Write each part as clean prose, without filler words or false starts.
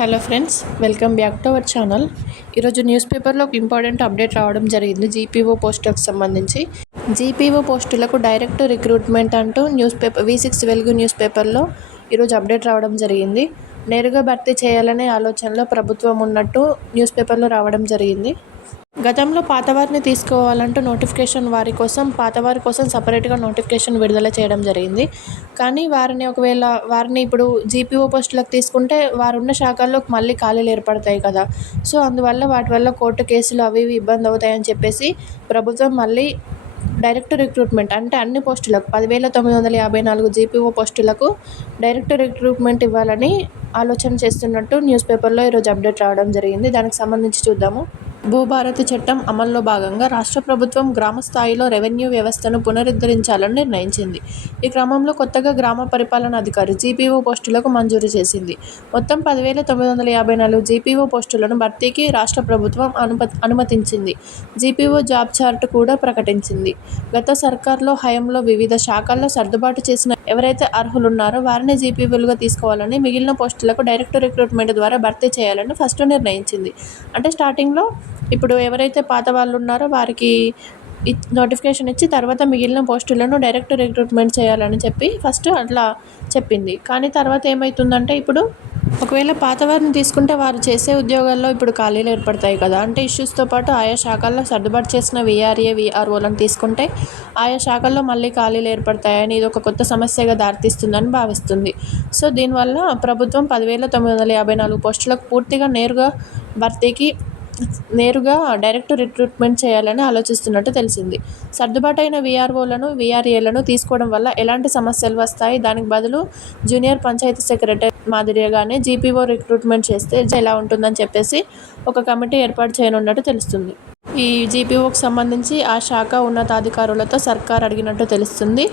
Hello friends, welcome back to our channel. ఈరోజు news పేపర్లో ఒక ఇంపార్టెంట్ అప్డేట్ రావడం జరిగింది. జీపీఓ పోస్టులకు సంబంధించి జీపీఓ పోస్టులకు డైరెక్ట్ రిక్రూట్మెంట్ అంటూ న్యూస్ పేపర్ V6 వెలుగు న్యూస్ పేపర్లో ఈరోజు అప్డేట్ రావడం జరిగింది. నేరుగా భర్తీ చేయాలనే ఆలోచనలో ప్రభుత్వం ఉన్నట్టు న్యూస్ పేపర్లో రావడం జరిగింది. గతంలో పాతవారిని తీసుకోవాలంటూ నోటిఫికేషన్ పాతవారి కోసం సపరేట్గా నోటిఫికేషన్ విడుదల చేయడం జరిగింది. కానీ వారిని ఇప్పుడు జీపీఓ పోస్టులకు తీసుకుంటే వారున్న శాఖల్లో మళ్ళీ ఖాళీలు ఏర్పడతాయి కదా. సో అందువల్ల వాటి వల్ల కోర్టు కేసులు అవి ఇవి ఇబ్బంది అవుతాయని చెప్పేసి ప్రభుత్వం మళ్ళీ డైరెక్ట్ రిక్రూట్మెంట్ అంటే అన్ని పోస్టులకు 10,954 జీపీఓ పోస్టులకు డైరెక్ట్ రిక్రూట్మెంట్ ఇవ్వాలని ఆలోచన చేస్తున్నట్టు న్యూస్ పేపర్లో ఈరోజు అప్డేట్ రావడం జరిగింది. దానికి సంబంధించి చూద్దాము. భూభారతి చట్టం అమల్లో భాగంగా రాష్ట్ర ప్రభుత్వం గ్రామ స్థాయిలో రెవెన్యూ వ్యవస్థను పునరుద్ధరించాలని నిర్ణయించింది. ఈ క్రమంలో కొత్తగా గ్రామ పరిపాలన అధికారి జీపీఓ పోస్టులకు మంజూరు చేసింది. మొత్తం 10,954 జీపీఓ పోస్టులను భర్తీకి రాష్ట్ర ప్రభుత్వం అనుమతించింది. జీపీఓ జాబ్ చార్ట్ కూడా ప్రకటించింది. గత సర్కార్లో హయాంలో వివిధ శాఖల్లో సర్దుబాటు చేసిన ఎవరైతే అర్హులున్నారో వారిని జీపీఓలుగా తీసుకోవాలని, మిగిలిన పోస్టులకు డైరెక్ట్ రిక్రూట్మెంట్ ద్వారా భర్తీ చేయాలని ఫస్ట్ నిర్ణయించింది. అంటే స్టార్టింగ్లో ఇప్పుడు ఎవరైతే పాత వాళ్ళు ఉన్నారో వారికి నోటిఫికేషన్ ఇచ్చి తర్వాత మిగిలిన పోస్టులను డైరెక్ట్ రిక్రూట్మెంట్ చేయాలని చెప్పి ఫస్ట్ అట్లా చెప్పింది. కానీ తర్వాత ఏమవుతుందంటే ఇప్పుడు ఒకవేళ పాత వారిని తీసుకుంటే వారు చేసే ఉద్యోగాల్లో ఇప్పుడు ఖాళీలు ఏర్పడతాయి కదా. అంటే ఇష్యూస్తో పాటు ఆయా శాఖల్లో సర్దుబాటు చేసిన VRA, VROలను తీసుకుంటే ఆయా శాఖల్లో మళ్ళీ ఖాళీలు ఏర్పడతాయని ఇది ఒక కొత్త సమస్యగా దారితీస్తుందని భావిస్తుంది. సో దీనివల్ల ప్రభుత్వం 10,954 పోస్టులకు పూర్తిగా నేరుగా డైరెక్ట్ రిక్రూట్మెంట్ చేయాలని ఆలోచిస్తున్నట్టు తెలిసింది. సర్దుబాటైన VROలను, VRAలను తీసుకోవడం వల్ల ఎలాంటి సమస్యలు వస్తాయి, దానికి బదులు జూనియర్ పంచాయతీ సెక్రటరీ మాదిరిగానే జీపీఓ రిక్రూట్మెంట్ చేస్తే ఎలా ఉంటుందని చెప్పేసి ఒక కమిటీ ఏర్పాటు చేయనున్నట్టు తెలుస్తుంది. ఈ జీపీఓకి సంబంధించి ఆ శాఖ ఉన్నతాధికారులతో సర్కార్ అడిగినట్టు తెలుస్తుంది.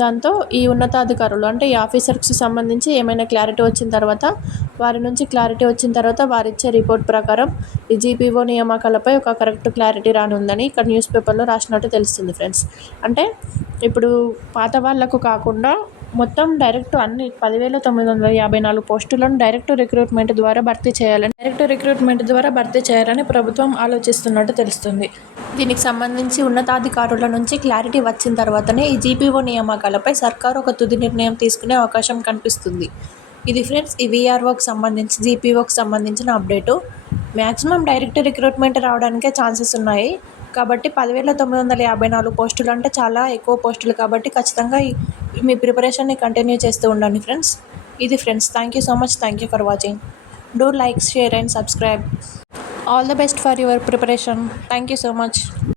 దాంతో ఈ ఉన్నతాధికారులు అంటే ఈ ఆఫీసర్స్కి సంబంధించి ఏమైనా క్లారిటీ వచ్చిన తర్వాత వారిచ్చే రిపోర్ట్ ప్రకారం ఈ జీపీఓ నియామకాలపై ఒక కరెక్ట్ క్లారిటీ రానుందని ఇక్కడ న్యూస్ పేపర్లో రాసినట్టు తెలుస్తుంది ఫ్రెండ్స్. అంటే ఇప్పుడు పాత వాళ్లకు కాకుండా మొత్తం డైరెక్ట్ అన్ని 10,954 పోస్టులను డైరెక్ట్ రిక్రూట్మెంట్ ద్వారా భర్తీ చేయాలని ప్రభుత్వం ఆలోచిస్తున్నట్టు తెలుస్తుంది. దీనికి సంబంధించి ఉన్నతాధికారుల నుంచి క్లారిటీ వచ్చిన తర్వాతనే ఈ జీపీఓ నియామకాలపై సర్కారు ఒక తుది నిర్ణయం తీసుకునే అవకాశం కనిపిస్తుంది. ఇది ఫ్రెండ్స్ ఈ VROకి సంబంధించి జీపీఓకి సంబంధించిన అప్డేటు. మ్యాక్సిమం డైరెక్ట్ రిక్రూట్మెంట్ రావడానికే ఛాన్సెస్ ఉన్నాయి. కాబట్టి 10,954 పోస్టులు అంటే చాలా ఎక్కువ పోస్టులు కాబట్టి ఖచ్చితంగా మీ ప్రిపరేషన్ని కంటిన్యూ చేస్తూ ఉండండి ఫ్రెండ్స్. ఇది friends, thank you so much. Thank you for watching. Do like, share and subscribe. All the best for your preparation. Thank you so much.